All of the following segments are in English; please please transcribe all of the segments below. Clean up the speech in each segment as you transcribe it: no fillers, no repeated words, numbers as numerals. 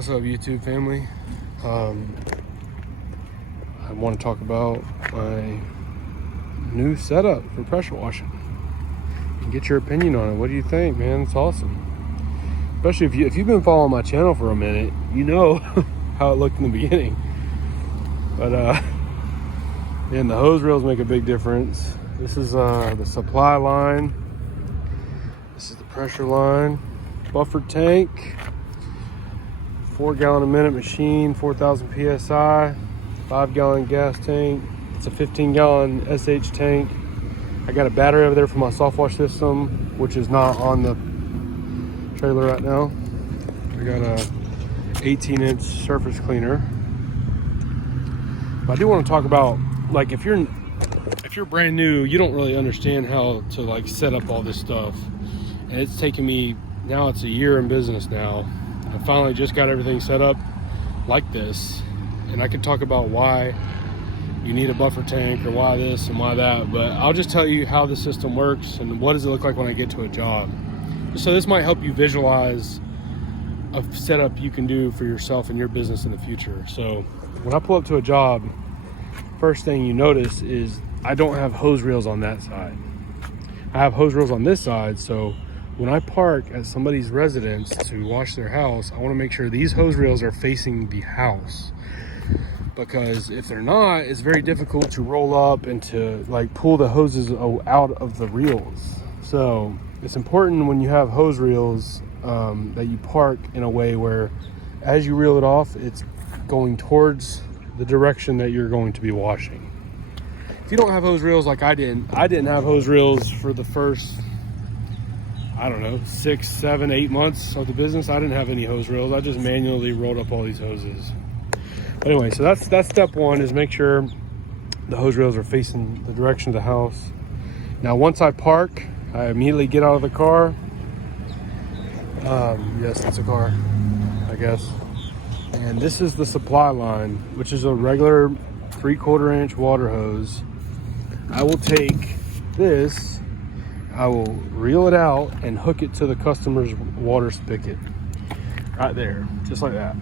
What's up, YouTube family? I want to talk about my new setup for pressure washing and get your opinion on it. What do you think, man? It's awesome. Especially if you've been following my channel for a minute, you know how it looked in the beginning. But man, the hose reels make a big difference. This is the supply line. This is the pressure line. Buffered tank. 4 gallon a minute machine, 4,000 PSI, 5 gallon gas tank. It's a 15 gallon SH tank. I got a battery over there for my softwash system, which is not on the trailer right now. I got a 18-inch surface cleaner. But I do want to talk about, like, if you're brand new, you don't really understand how to like set up all this stuff. And it's taken me, now it's a year in business now. I finally just got everything set up like this, and I could talk about why you need a buffer tank or why this and why that, but I'll just tell you how the system works and what does it look like when I get to a job. So this might help you visualize a setup you can do for yourself and your business in the future. So when I pull up to a job, first thing you notice is I don't have hose reels on that side. I have hose reels on this side, so when I park at somebody's residence to wash their house, I want to make sure these hose reels are facing the house, because if they're not, it's very difficult to roll up and to like pull the hoses out of the reels. So it's important when you have hose reels that you park in a way where as you reel it off, it's going towards the direction that you're going to be washing. If you don't have hose reels like I didn't have hose reels for the first, I don't know, 6, 7, 8 months of the business. I didn't have any hose reels. I just manually rolled up all these hoses. But anyway, so that's step one, is make sure the hose reels are facing the direction of the house. Now, once I park, I immediately get out of the car. Yes, it's a car, I guess. And this is the supply line, which is a regular 3/4 inch water hose. I will take this, I will reel it out and hook it to the customer's water spigot right there, just like that.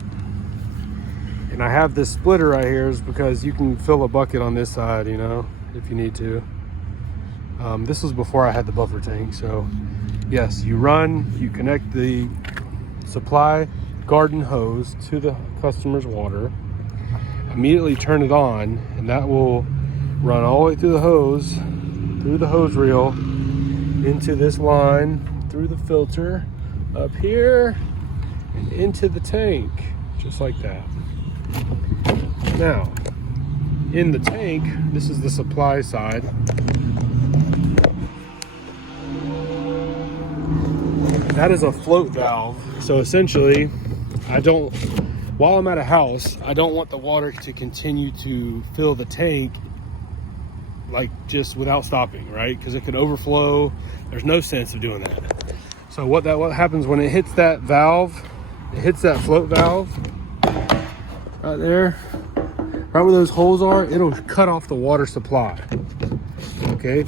And I have this splitter right here is because you can fill a bucket on this side, you know, if you need to. This was before I had the buffer tank. So yes, you connect the supply garden hose to the customer's water, immediately turn it on, and that will run all the way through the hose reel, into this line, through the filter, up here, and into the tank, just like that. Now, in the tank, this is the supply side. That is a float valve. So essentially, while I'm at a house, I don't want the water to continue to fill the tank like just without stopping, right? Because it could overflow. There's no sense of doing that. So what happens when it hits that valve, it hits that float valve right there, right where those holes are, it'll cut off the water supply. Okay,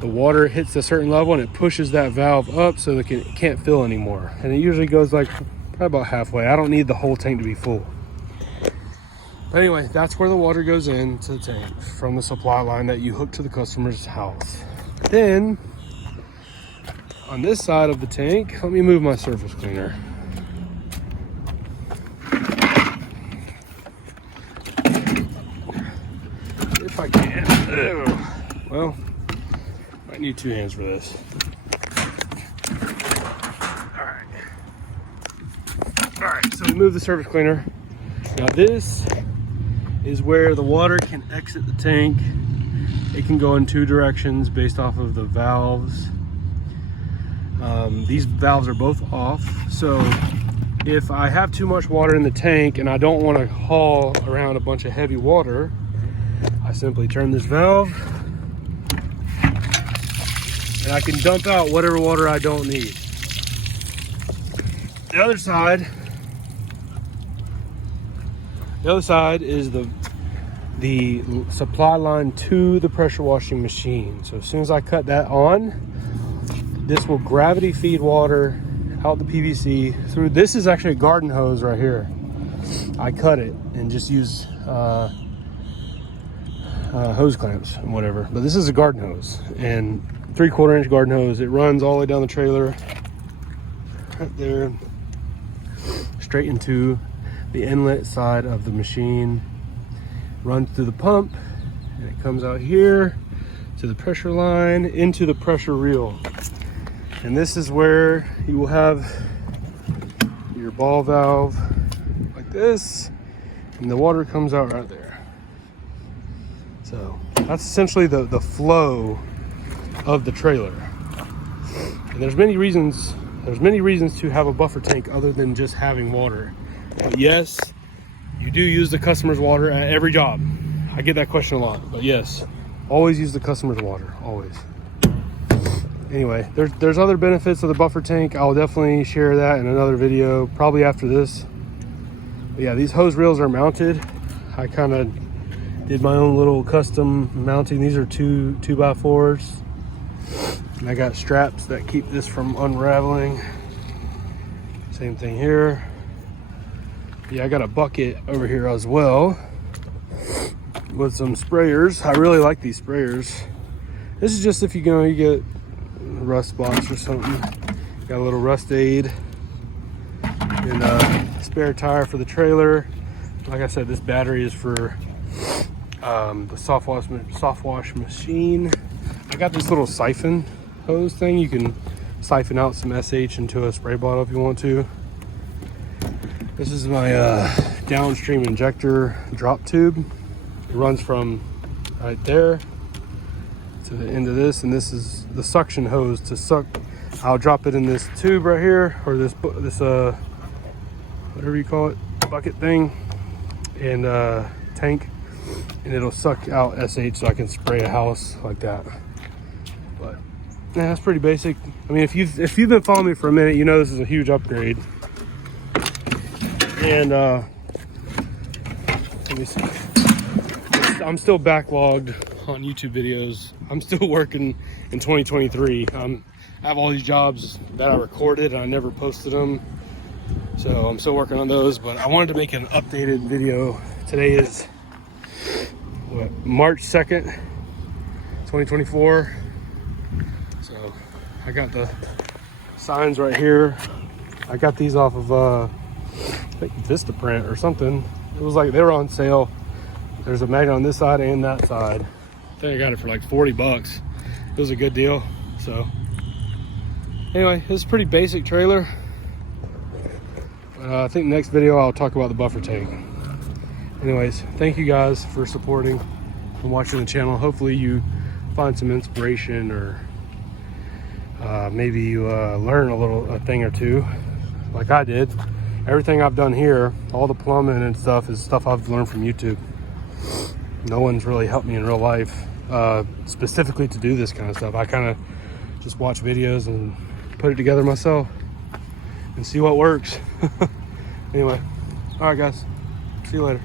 the water hits a certain level and it pushes that valve up so that it can't fill anymore, and it usually goes like probably about halfway. I don't need the whole tank to be full. But anyway, that's where the water goes into the tank from the supply line that you hook to the customer's house. Then, on this side of the tank, let me move my surface cleaner. If I can. Ew. Well, might need 2 hands for this. All right, so we move the surface cleaner. Now this is where the water can exit the tank. It can go in 2 directions based off of the valves. These valves are both off, so if I have too much water in the tank and I don't want to haul around a bunch of heavy water, I simply turn this valve and I can dump out whatever water I don't need. The other side is the supply line to the pressure washing machine. So as soon as I cut that on, this will gravity feed water out the PVC through. This is actually a garden hose right here. I cut it and just use hose clamps and whatever. But this is a garden hose, and 3/4 inch garden hose. It runs all the way down the trailer, right there, straight into the inlet side of the machine. Runs through the pump, and it comes out here to the pressure line into the pressure reel. And this is where you will have your ball valve like this, and the water comes out right there. So that's essentially the flow of the trailer. And there's many reasons to have a buffer tank other than just having water. But yes, you do use the customer's water at every job. I get that question a lot, but yes, always use the customer's water, always. Anyway, there's other benefits of the buffer tank. I'll definitely share that in another video, probably after this. But yeah, these hose reels are mounted. I kind of did my own little custom mounting. These are 2x4s. And I got straps that keep this from unraveling. Same thing here. Yeah, I got a bucket over here as well with some sprayers. I really like these sprayers. This is just if you get rust spots or something. Got a little rust aid and a spare tire for the trailer. Like I said, this battery is for the softwash machine. I got this little siphon hose thing. You can siphon out some SH into a spray bottle if you want to. This is my downstream injector drop tube. It runs from right there to the end of this, and this is the suction hose to suck. I'll drop it in this tube right here, or this whatever you call it, bucket thing, and tank, and it'll suck out SH so I can spray a house like that. But yeah, that's pretty basic. I mean, if you've been following me for a minute, you know this is a huge upgrade. And let me see. I'm still backlogged on YouTube videos. I'm still working in 2023. I have all these jobs that I recorded and I never posted them. So I'm still working on those, but I wanted to make an updated video. Today is what, March 2nd, 2024. So I got the signs right here. I got these off of I think Vistaprint or something. It was like they were on sale. There's a magnet on this side and that side. I think I got it for like 40 bucks. It was a good deal. So anyway, it's a pretty basic trailer. But I think next video I'll talk about the buffer tank. Anyways, thank you guys for supporting and watching the channel. Hopefully you find some inspiration, or maybe you learn a thing or two like I did. Everything I've done here, all the plumbing and stuff, is stuff I've learned from YouTube. No one's really helped me in real life specifically to do this kind of stuff. I kind of just watch videos and put it together myself and see what works. Anyway, all right guys, see you later.